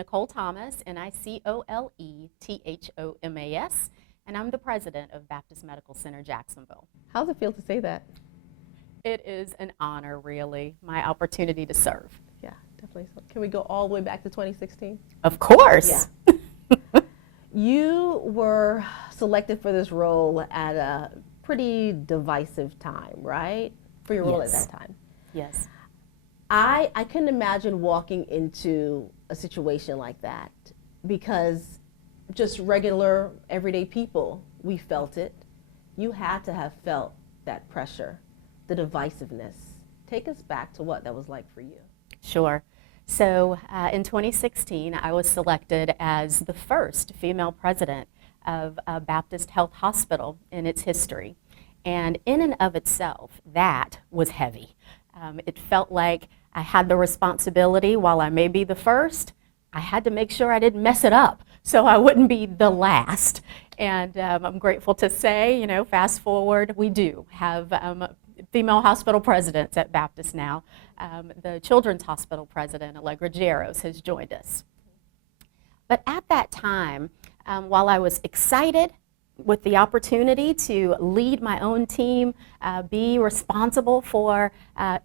Nicole Thomas, Nicolethomas, and I'm the president of Baptist Medical Center Jacksonville. How's it feel to say that? It is an honor, really, my opportunity to serve. Yeah, definitely. So can we go all the way back to 2016? Of course. Yeah. You were selected for this role at a pretty divisive time, right? For your role at that time. Yes. I couldn't imagine walking into a situation like that because just regular, everyday people, we felt it. You had to have felt that pressure, the divisiveness. Take us back to what that was like for you. Sure. So in 2016, I was selected as the first female president of a Baptist Health Hospital in its history. And in and of itself, that was heavy. It felt like I had the responsibility, while I may be the first, I had to make sure I didn't mess it up so I wouldn't be the last. And I'm grateful to say, fast forward, we do have female hospital presidents at Baptist now. The Children's Hospital president, Allegra Jaros, has joined us. But at that time, while I was excited with the opportunity to lead my own team, be responsible for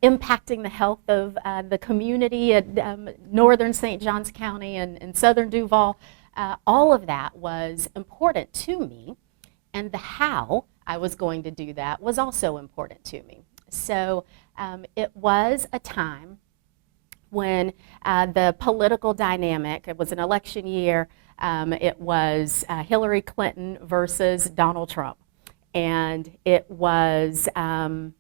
impacting the health of the community at northern St. Johns County and southern Duval, all of that was important to me, and the how I was going to do that was also important to me. So it was a time when the political dynamic, it was an election year, it was Hillary Clinton versus Donald Trump, and it was, and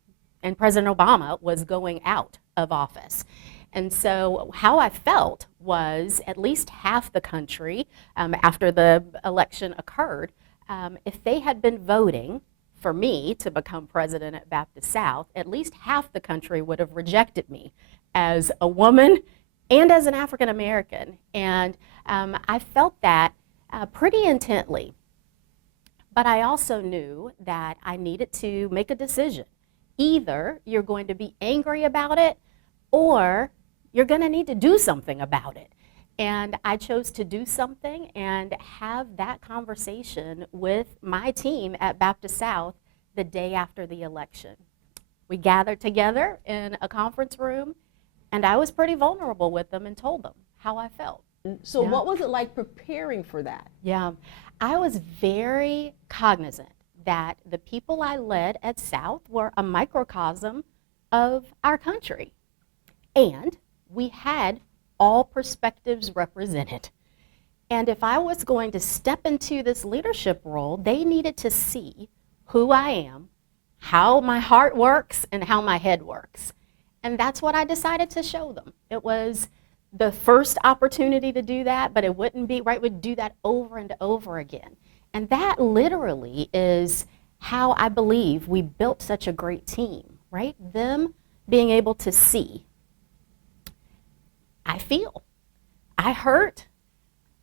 President Obama was going out of office. And so how I felt was at least half the country, after the election occurred, if they had been voting for me to become president at Baptist South, at least half the country would have rejected me as a woman and as an African American. And I felt that pretty intently. But I also knew that I needed to make a decision. Either you're going to be angry about it, or you're going to need to do something about it. And I chose to do something and have that conversation with my team at Baptist South the day after the election. We gathered together in a conference room, and I was pretty vulnerable with them and told them how I felt. So what was it like preparing for that? Yeah, I was very cognizant that the people I led at South were a microcosm of our country. And we had all perspectives represented. And if I was going to step into this leadership role, they needed to see who I am, how my heart works, and how my head works. And that's what I decided to show them. It was the first opportunity to do that, but it wouldn't be right. We'd do that over and over again. And that literally is how I believe we built such a great team, right? Them being able to see, I feel, I hurt,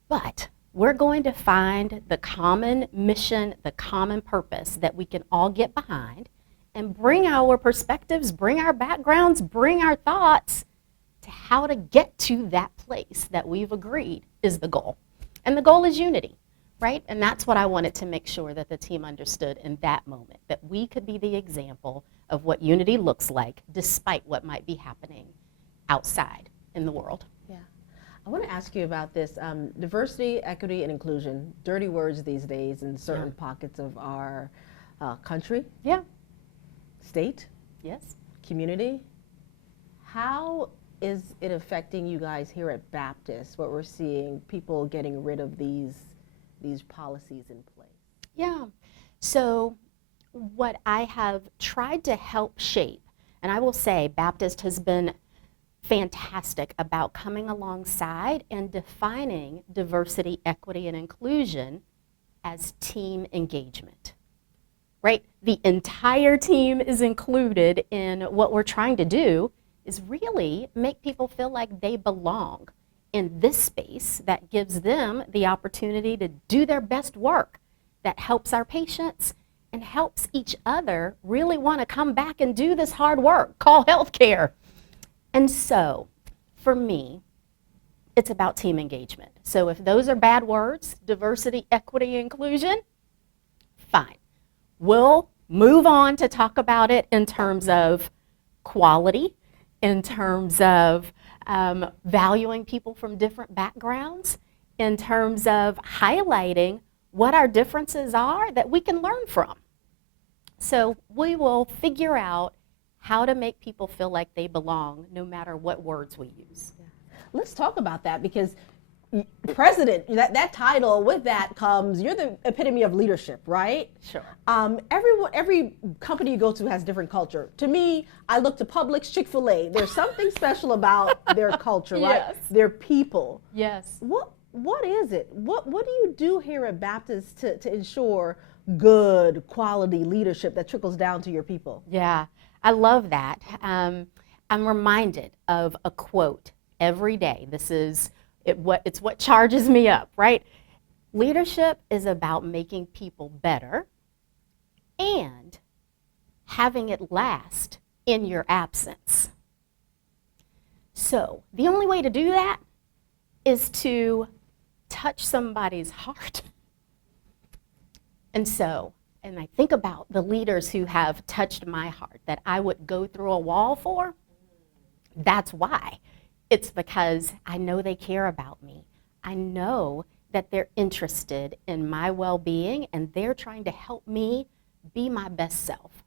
but we're going to find the common mission, the common purpose that we can all get behind and bring our perspectives, bring our backgrounds, bring our thoughts to how to get to that place that we've agreed is the goal. And the goal is unity, right? And that's what I wanted to make sure that the team understood in that moment, that we could be the example of what unity looks like despite what might be happening outside in the world. Yeah. I want to ask you about this. Diversity, equity, and inclusion, dirty words these days in certain pockets of our country. Yeah. State. Yes. Community. How is it affecting you guys here at Baptist, what we're seeing, people getting rid of these policies in place? Yeah. So what I have tried to help shape, and I will say Baptist has been fantastic about coming alongside and defining diversity, equity, and inclusion as team engagement, right? The entire team is included in what we're trying to do is really make people feel like they belong in this space that gives them the opportunity to do their best work that helps our patients and helps each other really want to come back and do this hard work called healthcare. And so, for me, it's about team engagement. So if those are bad words, diversity, equity, inclusion, fine. We'll move on to talk about it in terms of quality, in terms of valuing people from different backgrounds, in terms of highlighting what our differences are that we can learn from. So we will figure out how to make people feel like they belong no matter what words we use. Let's talk about that, because president, that title, with that comes, you're the epitome of leadership, right? Sure. Every company you go to has different culture. To me, I look to Publix, Chick-fil-A. There's something special about their culture, right? Yes. Their people. Yes. What is it? What do you do here at Baptist to ensure good quality leadership that trickles down to your people? Yeah, I love that. I'm reminded of a quote every day. It's what charges me up, right? Leadership is about making people better and having it last in your absence. So the only way to do that is to touch somebody's heart. And I think about the leaders who have touched my heart that I would go through a wall for. That's why. It's because I know they care about me. I know that they're interested in my well-being, and they're trying to help me be my best self.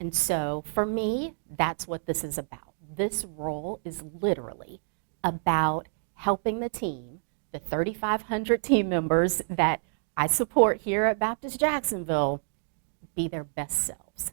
And so for me, that's what this is about. This role is literally about helping the team, the 3,500 team members that I support here at Baptist Jacksonville, be their best selves,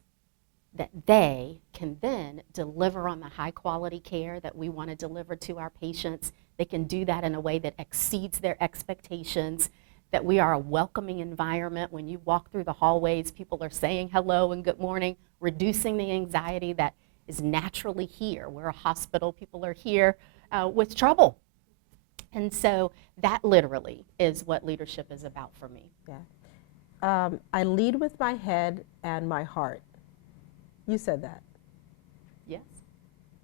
that they can then deliver on the high quality care that we want to deliver to our patients. They can do that in a way that exceeds their expectations, that we are a welcoming environment. When you walk through the hallways, people are saying hello and good morning, reducing the anxiety that is naturally here. We're a hospital, people are here with trouble. And so that literally is what leadership is about for me. Yeah. I lead with my head and my heart. You said that. Yes.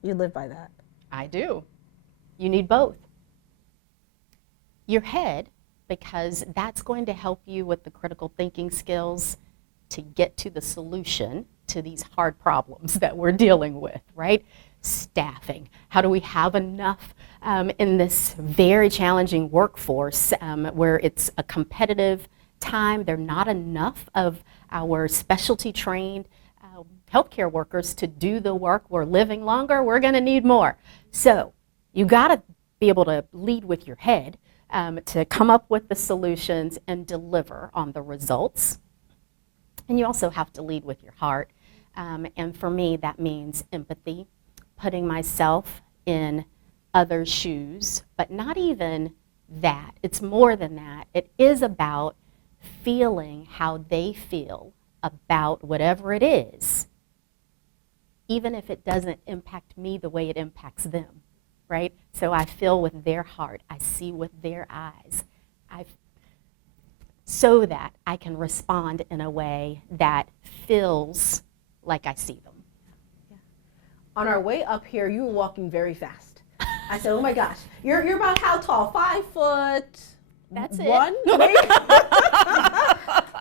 You live by that. I do. You need both. Your head, because that's going to help you with the critical thinking skills to get to the solution to these hard problems that we're dealing with, right? Staffing. How do we have enough in this very challenging workforce where it's a competitive time? There are not enough of our specialty trained healthcare workers to do the work. We're living longer, we're going to need more. So you got to be able to lead with your head to come up with the solutions and deliver on the results. And you also have to lead with your heart. And for me, that means empathy, putting myself in others' shoes, but not even that. It's more than that. It is about feeling how they feel about whatever it is, even if it doesn't impact me the way it impacts them, right? So I feel with their heart, I see with their eyes, so that I can respond in a way that feels like I see them. Yeah. On our way up here, you were walking very fast. I said, oh my gosh, you're about how tall? 5 foot? That's one? it.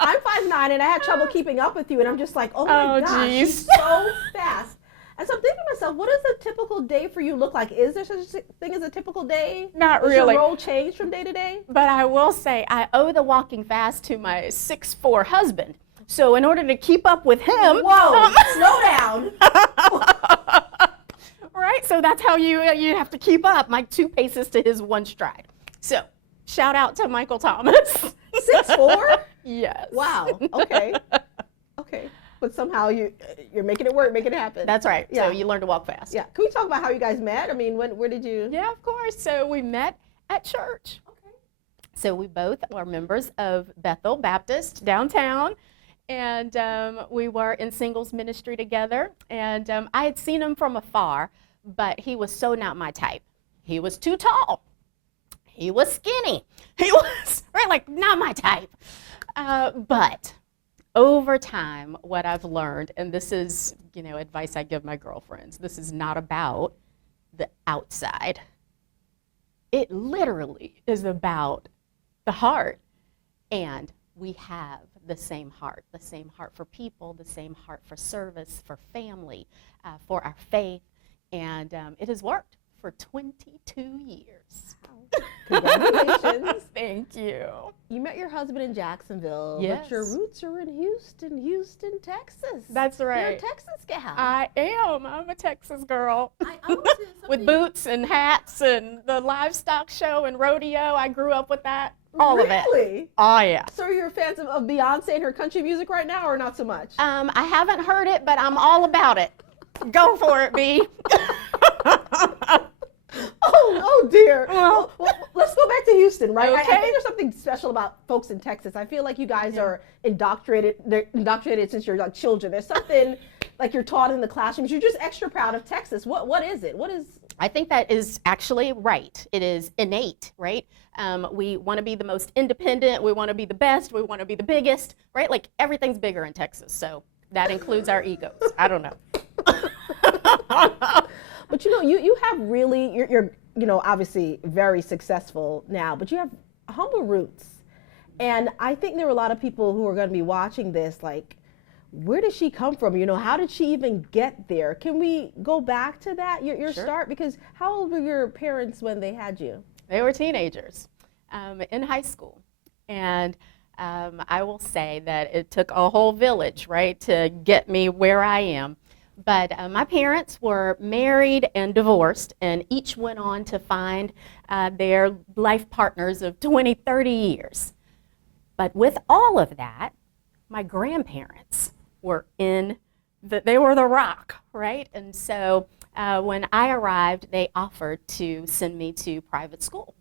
I'm 5'9", and I had trouble keeping up with you, and I'm just like, oh my gosh, geez. she's so fast. And so I'm thinking to myself, what does a typical day for you look like? Is there such a thing as a typical day? Not Does really. your role change from day to day? But I will say, I owe the walking fast to my 6'4" husband. So in order to keep up with him, whoa, slow down. Right? So that's how you have to keep up, my 2 paces to his 1 stride. So shout out to Nicole Thomas. 6'4"? Yes. Wow. Okay. Okay. But somehow you're making it work, making it happen. That's right. Yeah. So you learn to walk fast. Yeah. Can we talk about how you guys met? I mean, where did you? Yeah, of course. So we met at church. Okay. So we both are members of Bethel Baptist downtown. And we were in singles ministry together. And I had seen him from afar, but he was so not my type. He was too tall. He was skinny. He was, right, like not my type. But over time, what I've learned, and this is, advice I give my girlfriends, this is not about the outside. It literally is about the heart. And we have the same heart for people, the same heart for service, for family, for our faith. And it has worked for 22 years. Congratulations. Thank you. You met your husband in Jacksonville, Yes. but your roots are in Houston, Texas. That's right. You're a Texas gal. I am. I'm a Texas girl. I want to say With boots and hats and the livestock show and rodeo. I grew up with that. All of it. Really? Oh, yeah. So you're fans of Beyonce and her country music right now, or not so much? I haven't heard it, but I'm all about it. Go for it, B. Oh dear. Well, let's go back to Houston, right? I Okay. think there's something special about folks in Texas. I feel like you guys are indoctrinated. They're indoctrinated since you're like children. There's something like you're taught in the classrooms. You're just extra proud of Texas. What is it? What is? I think that is actually right. It is innate, right? We want to be the most independent. We want to be the best. We want to be the biggest, right? Like everything's bigger in Texas. So that includes our egos. I don't know. But you know, you have really, you're you know, obviously very successful now, but you have humble roots. And I think there are a lot of people who are going to be watching this like, where did she come from? You know, how did she even get there? Can we go back to that, your Sure. start? Because how old were your parents when they had you? They were teenagers in high school. And I will say that it took a whole village, right, to get me where I am. But my parents were married and divorced, and each went on to find their life partners of 20, 30 years. But with all of that, my grandparents were they were the rock, right? And so when I arrived, they offered to send me to private school.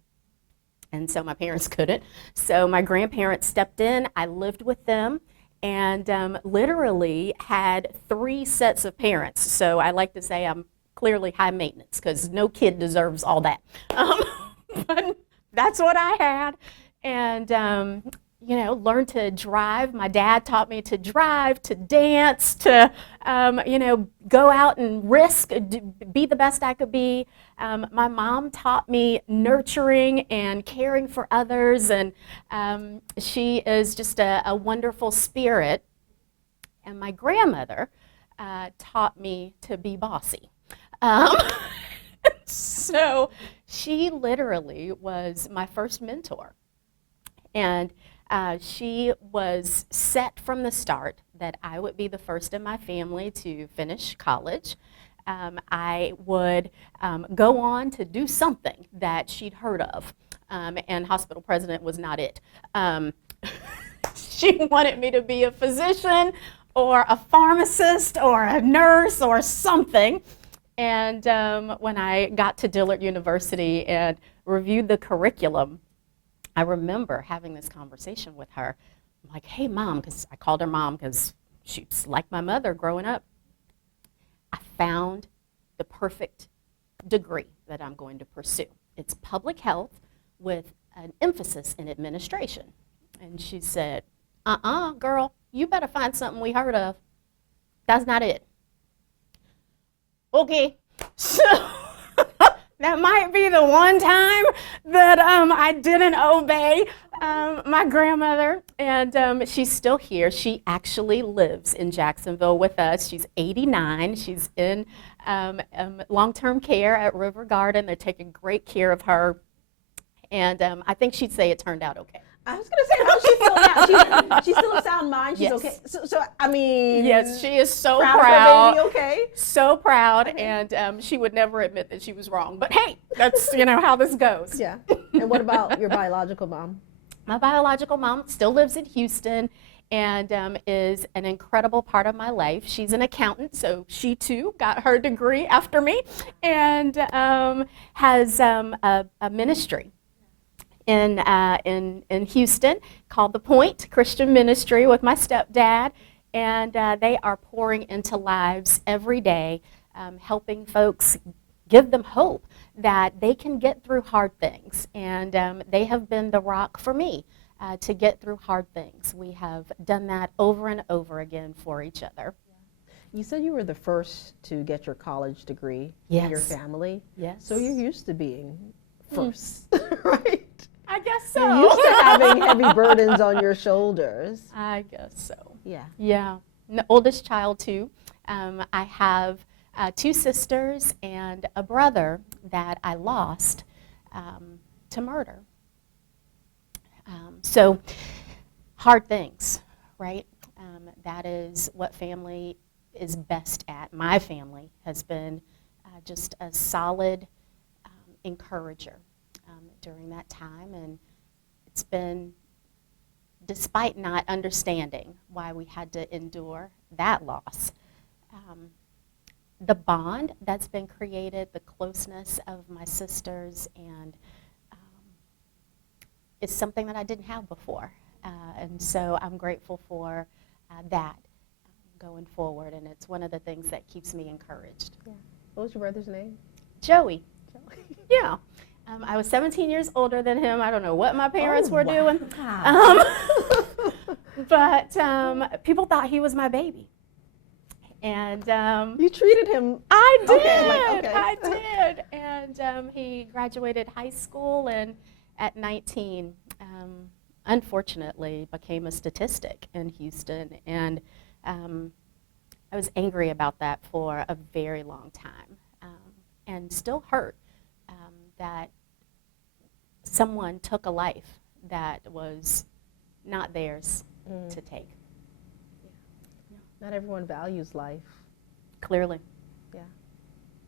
And so my parents couldn't. So my grandparents stepped in. I lived with them and literally had 3 sets of parents. So I like to say I'm clearly high maintenance because no kid deserves all that. But that's what I had. And you know, learned to drive. My dad taught me to drive, to dance, to, you know, go out and risk, be the best I could be. My mom taught me nurturing and caring for others, and she is just a wonderful spirit. And my grandmother taught me to be bossy. So she literally was my first mentor. And she was set from the start that I would be the first in my family to finish college. I would go on to do something that she'd heard of, and hospital president was not it. She wanted me to be a physician or a pharmacist or a nurse or something. And when I got to Dillard University and reviewed the curriculum, I remember having this conversation with her. I'm like, hey, Mom, because I called her Mom because she's like my mother growing up. I found the perfect degree that I'm going to pursue. It's public health with an emphasis in administration. And she said, girl, you better find something we heard of. That's not it. Okay, so that might be the one time that I didn't obey my grandmother, and she's still here. She actually lives in Jacksonville with us. She's 89. She's in long-term care at River Garden. They're taking great care of her, and I think she'd say it turned out okay. I was going to say, how's she still now? She's still of sound mind. She's Yes. okay. So I mean, Yes, she is so proud. proud. Of her baby, okay. So proud, and she would never admit that she was wrong. But hey, that's how this goes. Yeah. And what about your biological mom? My biological mom still lives in Houston and is an incredible part of my life. She's an accountant, so she too got her degree after me, and has a ministry in Houston called The Point Christian Ministry with my stepdad, and they are pouring into lives every day, helping folks, give them hope that they can get through hard things, and they have been the rock for me to get through hard things. We have done that over and over again for each other. You said you were the first to get your college degree Yes. in your family. Yes. So you're used to being first, right? I guess You're so. used to having heavy burdens on your shoulders. I guess so. Yeah. Yeah. The oldest child, too. I have 2 sisters and a brother that I lost to murder. So hard things, right? That is what family is best at. My family has been just a solid encourager during that time, and it's been, despite not understanding why we had to endure that loss, the bond that's been created, the closeness of my sisters, and is something that I didn't have before. And so I'm grateful for that going forward, and it's one of the things that keeps me encouraged. Yeah. What was your brother's name? Joey. Yeah. I was 17 years older than him. I don't know what my parents were doing. But people thought he was my baby. And You treated him. I did. Okay. I did. And he graduated high school, and at 19, unfortunately, became a statistic in Houston. And I was angry about that for a very long time, and still hurt that someone took a life that was not theirs to take. Not everyone values life. Clearly. Yeah.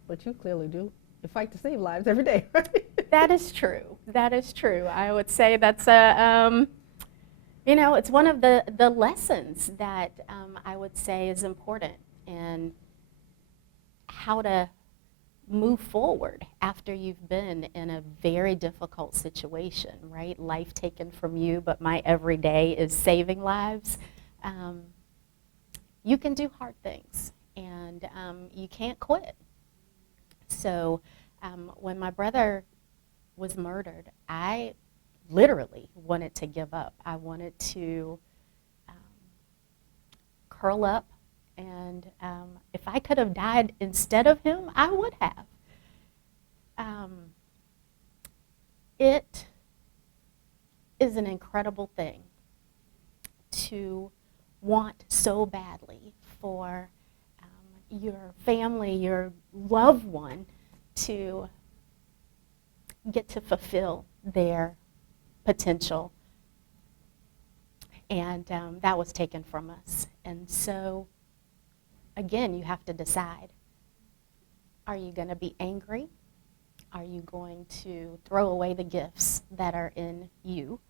But you clearly do. You fight to save lives every day, right? That is true. That is true. I would say that's a, it's one of the lessons that I would say is important in how to move forward after you've been in a very difficult situation, right? Life taken from you, but my everyday is saving lives. You can do hard things, and you can't quit. So when my brother was murdered, I literally wanted to give up. I wanted to curl up, and if I could have died instead of him, I would have. It is an incredible thing to want so badly for your family, your loved one, to get to fulfill their potential. And that was taken from us. And so, again, you have to decide. Are you going to be angry? Are you going to throw away the gifts that are in you?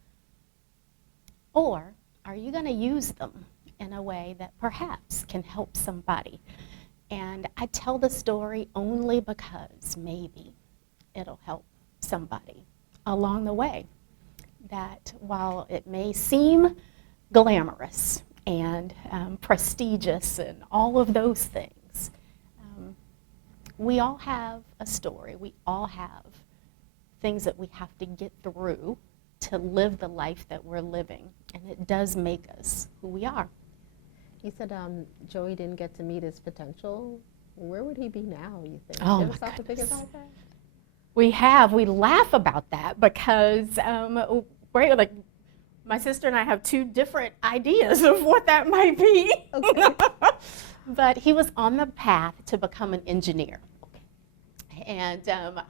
Or are you going to use them in a way that perhaps can help somebody? And I tell the story only because maybe it'll help somebody along the way. That while it may seem glamorous and prestigious and all of those things, we all have a story. We all have things that we have to get through to live the life that we're living. And it does make us who we are. You said Joey didn't get to meet his potential. Where would he be now, you think? Oh, you my ever stop to think goodness. about that? We have. We laugh about that because like my sister and I have 2 different ideas of what that might be. Okay. But he was on the path to become an engineer. And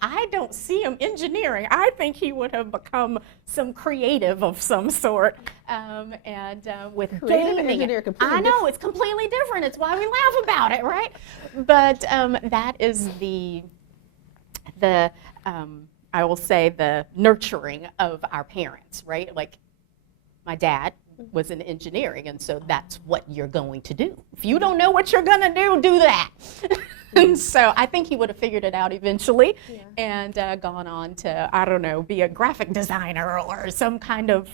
I don't see him engineering. I think he would have become some creative of some sort. With Creative gaming. engineer, completely I know, it's completely different. It's why we laugh about it, right? But that is the I will say the nurturing of our parents, right? Like my dad was in engineering, and so that's what you're going to do. If you don't know what you're going to do that. And so I think he would have figured it out eventually and gone on to, I don't know, be a graphic designer or some kind of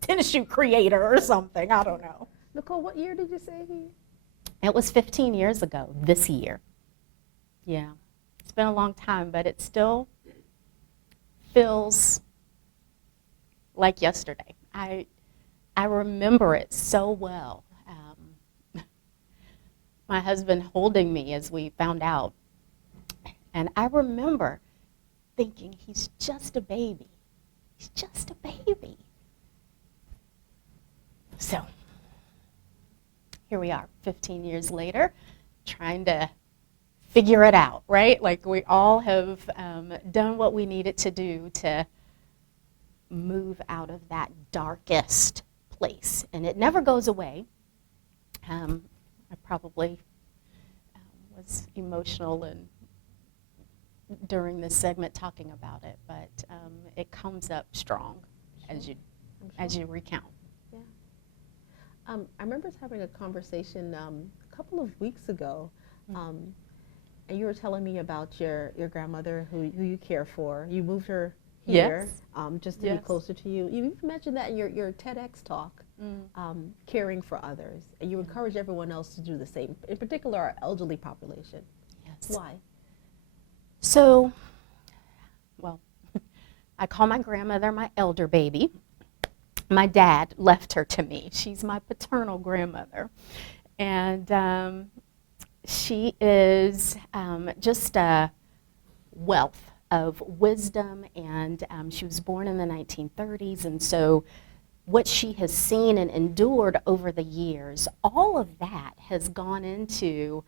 tennis shoe creator or something. I don't know. Nicole, what year did you say he? It was 15 years ago this year. Yeah. It's been a long time, but it still feels like yesterday. I remember it so well. My husband holding me as we found out. And I remember thinking he's just a baby. He's just a baby. So here we are 15 years later trying to figure it out, right? Like we all have done what we needed to do to move out of that darkest place. And it never goes away. I probably was emotional and during this segment talking about it, but it comes up strong as you recount. Yeah. I remember us having a conversation a couple of weeks ago, and you were telling me about your grandmother who you care for. You moved her here just to be closer to you. You mentioned that in your TEDx talk, caring for others, and you encourage everyone else to do the same, in particular our elderly population. Yes. Why? So, well, I call my grandmother my elder baby. My dad left her to me. She's my paternal grandmother. And she is just a wealth of wisdom, and she was born in the 1930s, and so what she has seen and endured over the years, all of that has gone into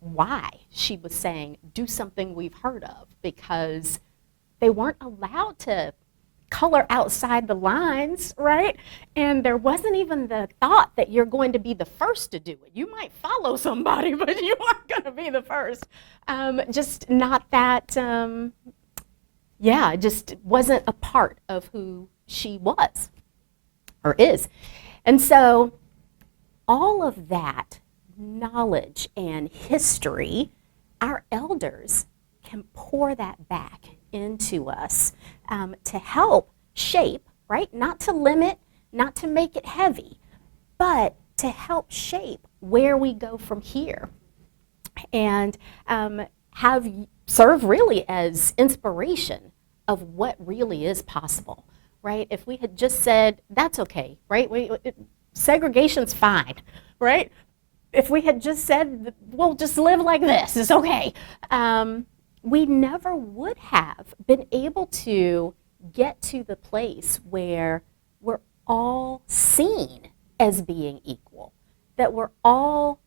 why she was saying, do something we've heard of, because they weren't allowed to color outside the lines, right? And there wasn't even the thought that you're going to be the first to do it. You might follow somebody, but you aren't going to be the first. Just not that, just wasn't a part of who she was or is. And so all of that knowledge and history, our elders can pour that back into us to help shape, right? Not to limit, not to make it heavy, but to help shape where we go from here. And serve really as inspiration of what really is possible, right? If we had just said, that's okay, right? Segregation's fine, right? If we had just said, we'll just live like this, it's okay. We never would have been able to get to the place where we're all seen as being equal, that we're all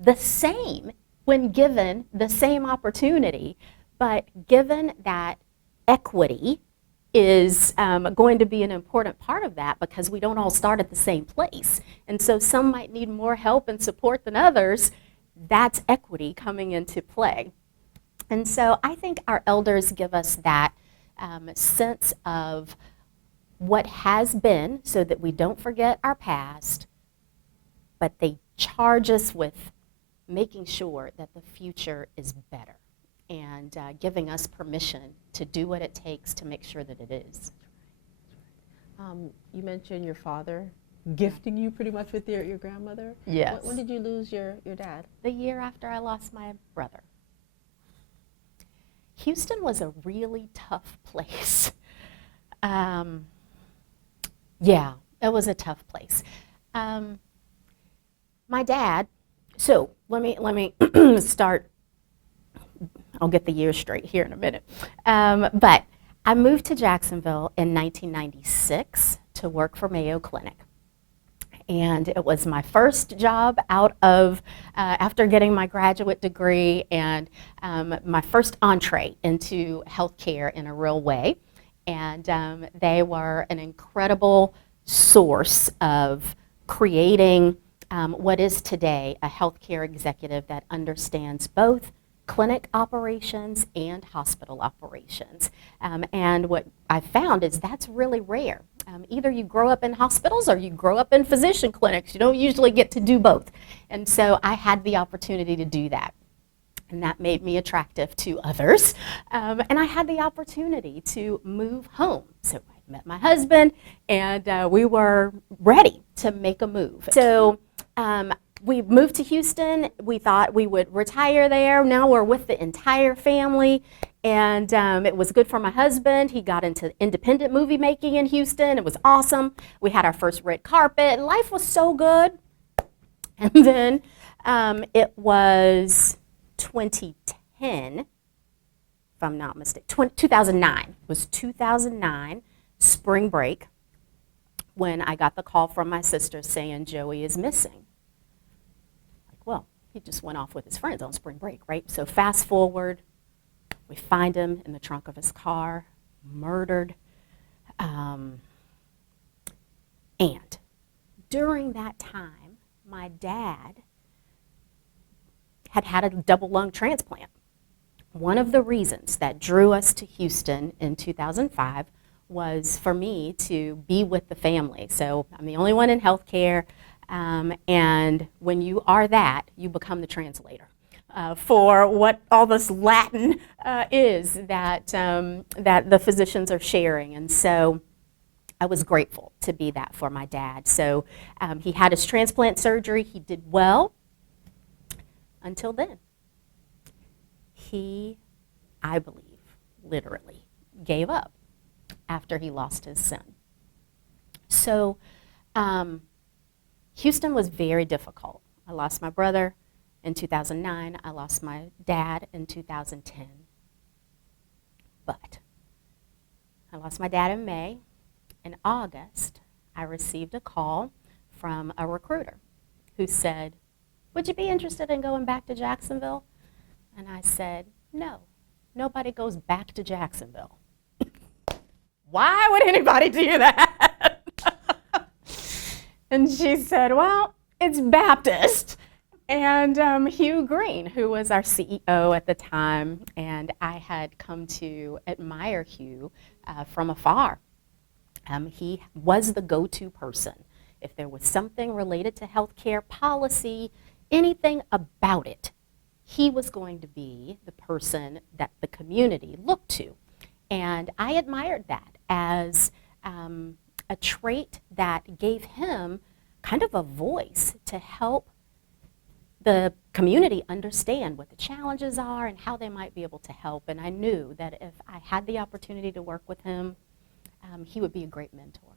the same when given the same opportunity, but given that equity is going to be an important part of that because we don't all start at the same place. And so some might need more help and support than others. That's equity coming into play. And so I think our elders give us that sense of what has been so that we don't forget our past, but they charge us with making sure that the future is better and giving us permission to do what it takes to make sure that it is. You mentioned your father gifting you pretty much with your grandmother. Yes. When did you lose your dad? The year after I lost my brother. Houston was a really tough place. It was a tough place. My dad, so let me start, I'll get the years straight here in a minute. But I moved to Jacksonville in 1996 to work for Mayo Clinic. And it was my first job out of, after getting my graduate degree, and my first entree into healthcare in a real way. And they were an incredible source of creating what is today a healthcare executive that understands both clinic operations and hospital operations. And what I found is that's really rare. Either you grow up in hospitals or you grow up in physician clinics. You don't usually get to do both. And so I had the opportunity to do that. And that made me attractive to others. And I had the opportunity to move home. So I met my husband, and we were ready to make a move. So we moved to Houston. We thought we would retire there. Now we're with the entire family. And it was good for my husband. He got into independent movie making in Houston. It was awesome. We had our first red carpet. Life was so good. And then it was 2010, if I'm not mistaken. 2009. It was 2009, spring break, when I got the call from my sister saying Joey is missing. Like, well, he just went off with his friends on spring break, right? So fast forward, we find him in the trunk of his car, murdered. And during that time, my dad had a double lung transplant. One of the reasons that drew us to Houston in 2005 was for me to be with the family. So I'm the only one in healthcare, and when you are that, you become the translator for what all this Latin is that the physicians are sharing. And so I was grateful to be that for my dad. So he had his transplant surgery. He did well until then. He, I believe, literally gave up after he lost his son. So Houston was very difficult. I lost my brother in 2009. I lost my dad in 2010. But I lost my dad in May. In August, I received a call from a recruiter who said, would you be interested in going back to Jacksonville? And I said, no, nobody goes back to Jacksonville. Why would anybody do that? And she said, well, it's Baptist. And Hugh Green, who was our CEO at the time, and I had come to admire Hugh from afar. He was the go-to person. If there was something related to healthcare policy, anything about it, he was going to be the person that the community looked to. And I admired that as a trait that gave him kind of a voice to help the community understand what the challenges are and how they might be able to help. And I knew that if I had the opportunity to work with him, he would be a great mentor.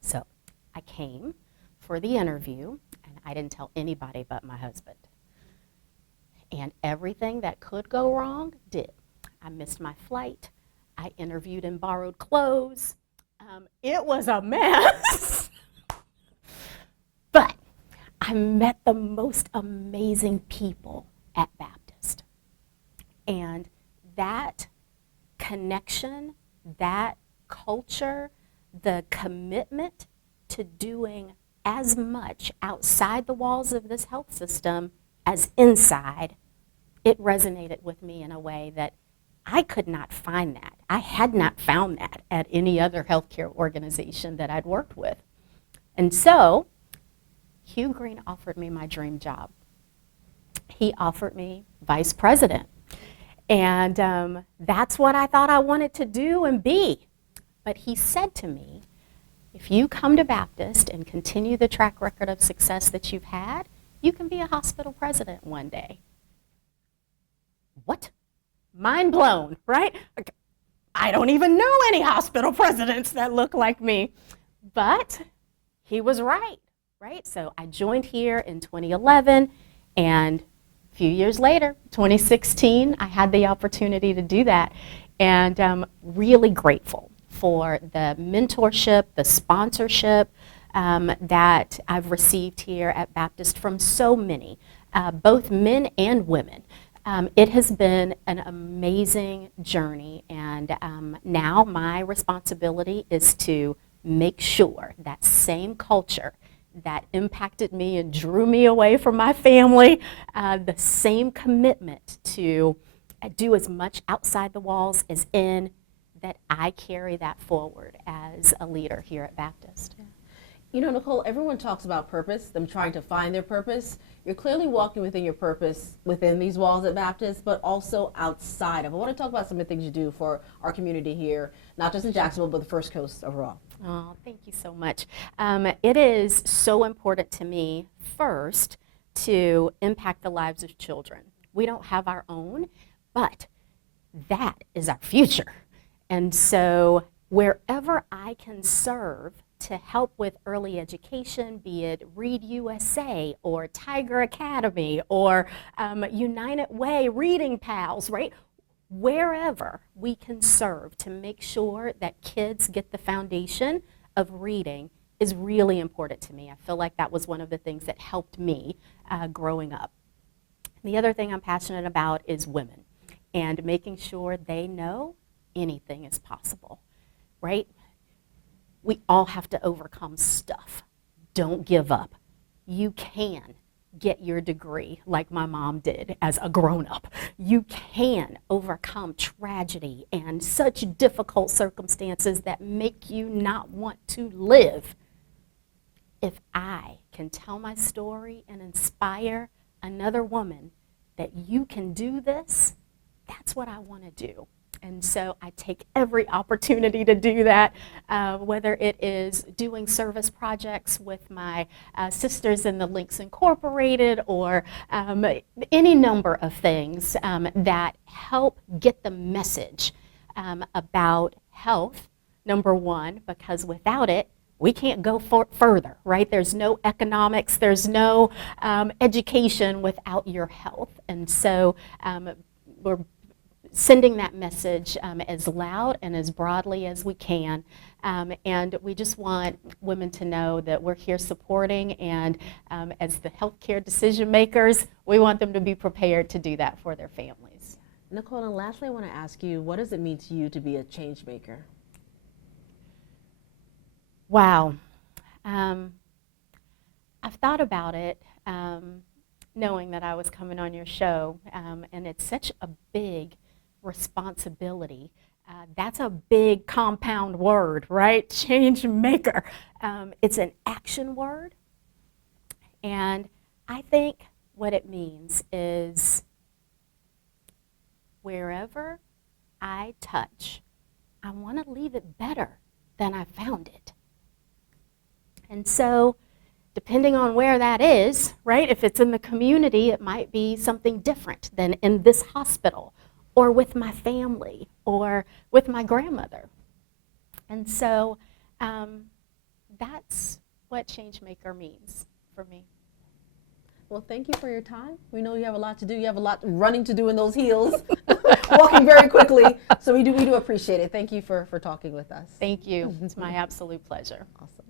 So I came for the interview, and I didn't tell anybody but my husband. And everything that could go wrong did. I missed my flight. I interviewed in borrowed clothes. It was a mess. But I met the most amazing people at Baptist. And that connection, that culture, the commitment to doing as much outside the walls of this health system as inside, it resonated with me in a way that I could not find that. I had not found that at any other healthcare organization that I'd worked with. And so Hugh Green offered me my dream job. He offered me vice president. And that's what I thought I wanted to do and be. But he said to me, if you come to Baptist and continue the track record of success that you've had, you can be a hospital president one day. What? Mind blown, right? I don't even know any hospital presidents that look like me. But he was right? So I joined here in 2011, and a few years later, 2016, I had the opportunity to do that. And I'm really grateful for the mentorship, the sponsorship that I've received here at Baptist from so many, both men and women. It has been an amazing journey, and now my responsibility is to make sure that same culture that impacted me and drew me away from my family, the same commitment to do as much outside the walls as in, that I carry that forward as a leader here at Baptist. Yeah. You know, Nicole, everyone talks about purpose, them trying to find their purpose. You're clearly walking within your purpose within these walls at Baptist, but also outside of. I want to talk about some of the things you do for our community here, not just in Jacksonville, but the First Coast overall. Oh, thank you so much. It is so important to me, first, to impact the lives of children. We don't have our own, but that is our future. And so wherever I can serve to help with early education, be it Read USA or Tiger Academy or United Way Reading Pals, right? wherever we can serve to make sure that kids get the foundation of reading is really important to me. I feel like that was one of the things that helped me growing up. The other thing I'm passionate about is women and making sure they know anything is possible, right? We all have to overcome stuff. Don't give up. You can get your degree like my mom did as a grown-up. You can overcome tragedy and such difficult circumstances that make you not want to live. If I can tell my story and inspire another woman that you can do this, that's what I want to do. And so I take every opportunity to do that, whether it is doing service projects with my sisters in the Links Incorporated or any number of things that help get the message about health, number one, because without it, we can't go further, right? There's no economics, there's no education without your health. And so we're sending that message as loud and as broadly as we can. And we just want women to know that we're here supporting, and as the healthcare decision makers, we want them to be prepared to do that for their families. Nicole, and lastly, I want to ask you, what does it mean to you to be a change maker? Wow. I've thought about it knowing that I was coming on your show, and it's such a big responsibility. That's a big compound word, right? Change maker. It's an action word, and I think what it means is wherever I touch, I want to leave it better than I found it. And so, depending on where that is, right? If it's in the community, it might be something different than in this hospital, or with my family, or with my grandmother. And so, that's what Changemaker means for me. Well, thank you for your time. We know you have a lot to do. You have a lot running to do in those heels, walking very quickly. So we do appreciate it. Thank you for talking with us. Thank you. It's my absolute pleasure. Awesome.